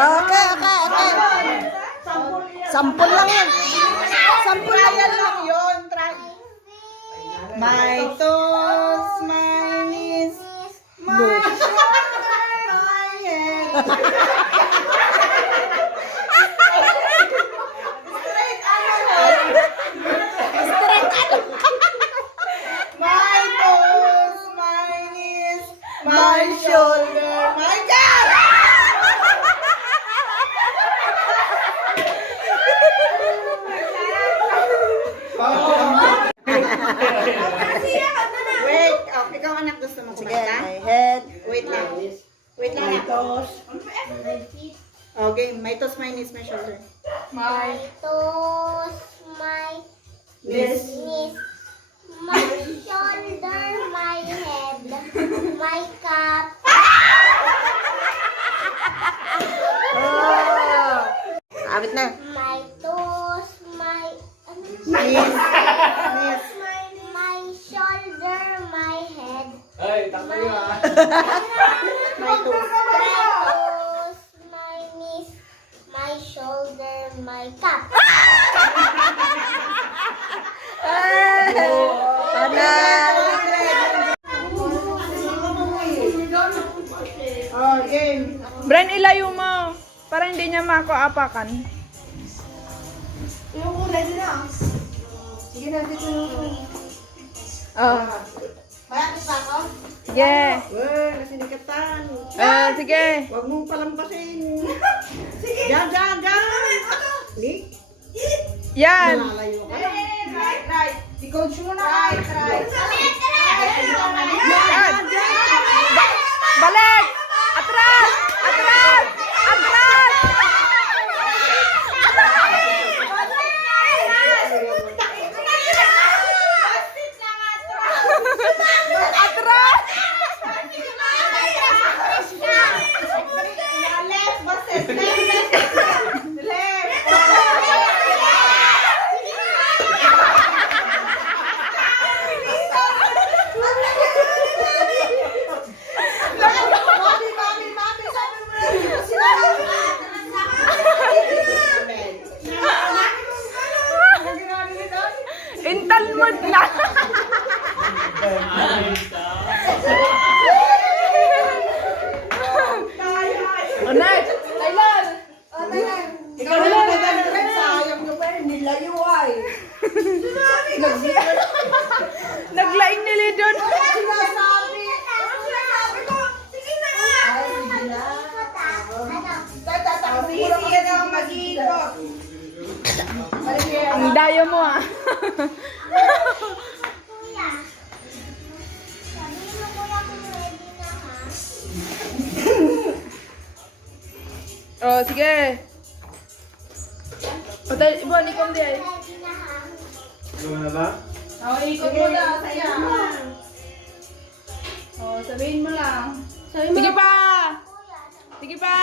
Okay. Sampul lang yan. Sampul lang yan lang yun. Try. My toes, my knees, my head. My toes, my knees, my shoulder, my God! Wait, ikaw anak gusto mo kumanta? My head. Wait lang. Wait lang. My toes. Okay, my toes, my knees, my shoulder. My toes, my Knees. knees, my shoulder, my head, my cup. Oh! Abit na. My toes, my Knees. Knees. my shoulder, my head, Ay, takbo yun ah. My toes. my toes, my knees, my shoulder, my cup. Oh, game. Bren, ilayo mo. Para hindi niya mako-apakan. Yung kulay din na. Sige na, dito na. Oh. Mayakit pa ako? Sige. Weh, nasinikatan. Sige. Huwag mong palampasin. Sige. Diyan. Nick, Yan. nalalayo ka na. Right. I-coach mo na. Right. Yan. Balik. Atras. Atras. Atras. Atras. Intalmod na. Oh, next. Tyler. Ikaw na lang nadal. Sayang nyo pa rin. Nilayo ay. Naglaing nila doon. Sinasabi. ko. Sige na. Ay, sige na. Tatakbo mo lang kasi ang mag-iikot. Ang dayo mo ah. Kuya, sabihin mo kuya kung ready na ha. Oh, sige. Patay, Ibon, ikaw din. Ready na ha. Ano na ba? Oh, ikot mo daw, saya. Oh, sabihin mo lang. Sige pa! Sige pa!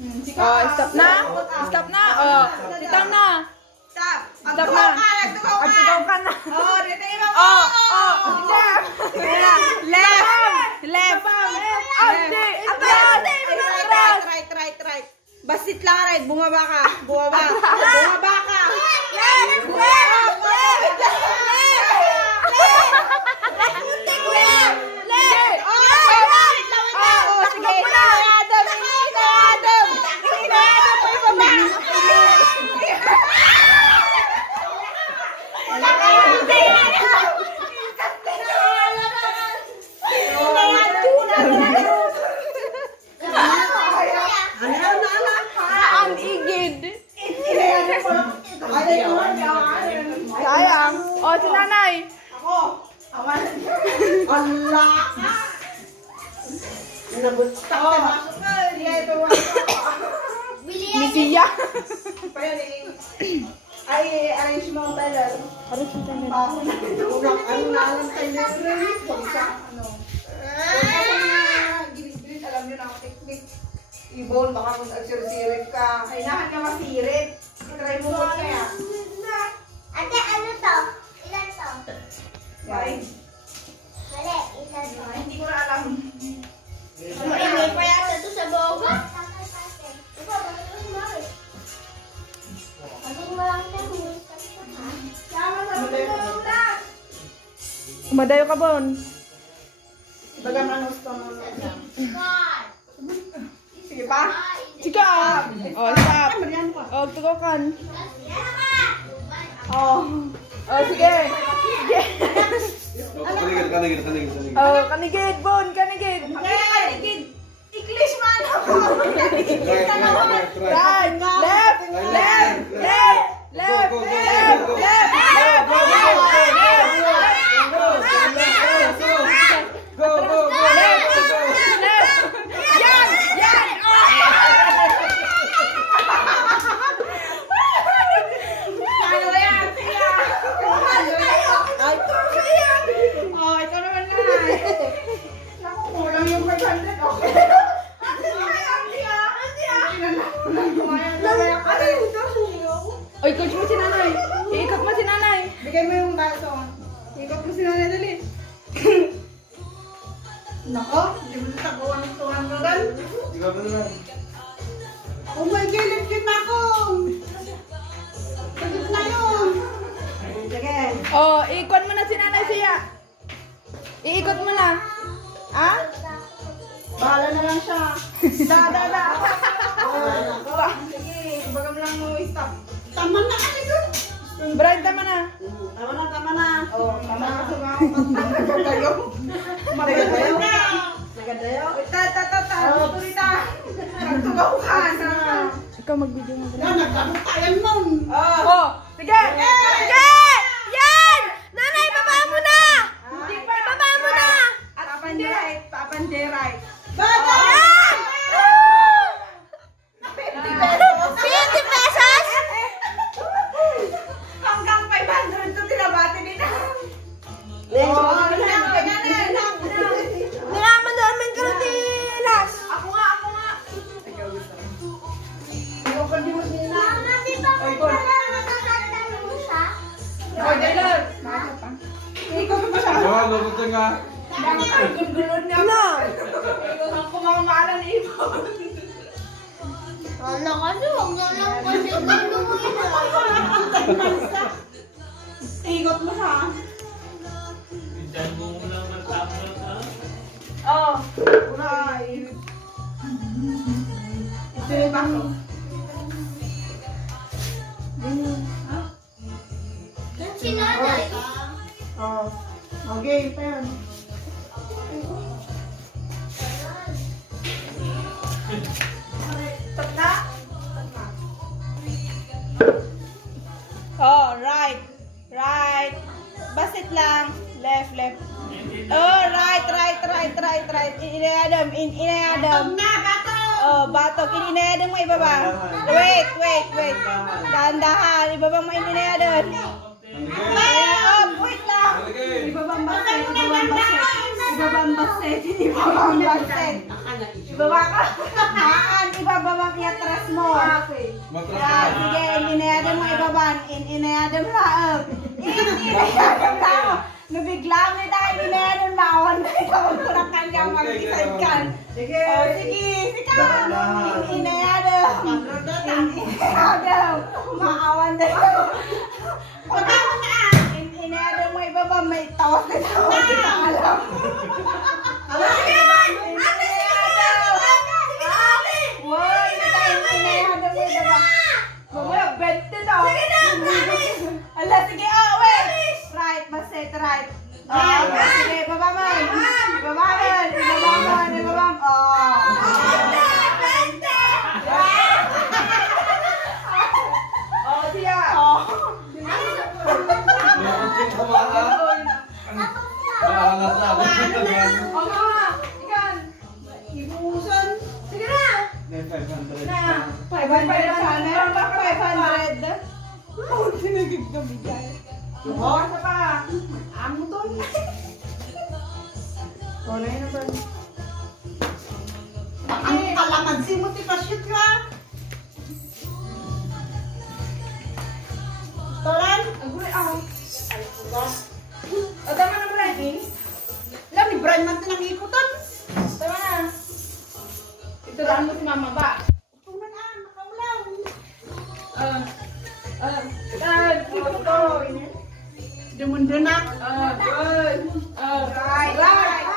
Oh, stop na? Stop na? Oh, sit down na. Stop. Stop na. Magsigaw ka na. Oh, retay mo. Oh, left. Left. Left. Oh, hindi. Atras. Right. Basit lang, right. Bumaba ka. Bumaba ka. Left. Ang igid. Sayang. Oh, si nanay. Allah ka. Nabunta ka. Masuk ka. Hindi ay Misiya. Ay, arrange mo ang tayo. Ano na alam tayo pagsa, ano. Gilit-gilit, alam nyo na ang technique. Ibon, baka kung nagsirisirit ka. Kailangan ka masirit. Try mo mo kaya. Ate, ano to? Umadayo ka, Bon. Baga man gusto mo lang. Sige pa. Sige, oh, stop. Ay, Marian pa. Oh, tugokan. Oh. Oh, sige. Sige. Kanigid. Oh, kanigid, Bon, kanigid. Kanigid. English man ako. Right, left, left, left, left, left, left, left, Yan! Yan! Ano yan? Siya. Ay, oh, ito naman na. Naku, kulang yung 500. Okay. Oy, coach mo si nanay. Iikot mo si nanay. Bigay mo yung baso. Ikot mo si nanay dali. Nako, hindi mo natakuha ng 200. Ikaw na lang. Oh my God, lipit na ako. Lipit na yun. Sige. Oh, iikot mo na si nanay siya. Iikot mo na. Ah? Bahala na lang siya. Da. Sige, bagam lang mo stop. Tama na kami doon. Brian, tama na. Tama na. Oh, tama na. Nagadayo. Nagadayo. Nagadayo. Ta. Turita. Nagtugaw ka. Ikaw mag-video mo. Nagkamutayan mo. Oh, sige. Sige! Yan! Nanay, baba mo na! Hindi pa. Baba mo na! Papanderay. Baba! 50 pesos? Hanggang 500 to tinabati nila. Nalaman namin ka na tilas. Ako nga. Ikaw pa di mo nila. Mama, di ba Ay, may Bon. pala nakakanta mo siya? Oh, Taylor. Ikaw pa ba siya? Oh, lulutin nga. Gulod niya. Ano? Ang kumamala ni Ibo. Wala kasi, huwag na lang kasi gagawin na. Ikot mo siya. Oh, right. Ito yung ako. Yan si nanay. Oh. Okay, ito yun. Stop na? Oh, right. Basit lang. Left. Oh, right. Inayadam. Oh, batok. Inayadam mo ibaba. Wait. Dahan-dahan. Ibaba mo inayadam. Oh, wait lang. Ibabang basit. Ibaba ka. Ibabang iatras mo. Matras Sige, inayadam mo ibaban. Inayadam laang. Inayadam laang. Nabigla mo tayo inayadam laang. Ikaw magkurakan ka, mag-decide ka. Sige. Sika. Inayadam. Maawan na yun. Pagkaman na. Inayadam mo ibaban. May tawas na tawas. Kita alam. Woy, inayadam mo ibaban. Mamaya, 20 daw. Sige na, ala, sige, wait. Right, basit, right. Sige, babaman. Ibabam. Oh, siya. Lulutin ko mga. Maalat na. Oh, mga. Ikan. Ibuhusan. Sige na. May 500. Na. 500. Meron ba 500? Oh, tinagig na bigay. Oh, isa pa. Amo to. Oh, na yun naman. Ang kalamansi mo, ti pa-shoot ka. Tolan? Ang gulay ako. Ay, kuba. O, tama na, Brian, eh. Alam, ni Brian man tinangikutan. Tama na. Ito lang mo si Mama ba? Ito na na, nakaulang. Dito to. Dumundunak. Good. Right. Right. Right.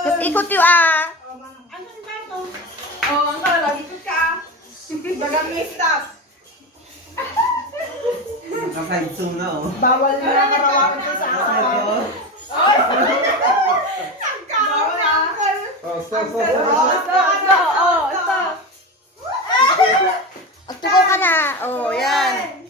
Tapos ikot yung ah. Oh, ang lagi ka. Bagang stop. Nakaitsum na oh. Bawal na lang arawan ko sa ako. Oh, stop, stop, Oh, stop. stop. Oh, stop. Agtuko ka na. Oh, yan.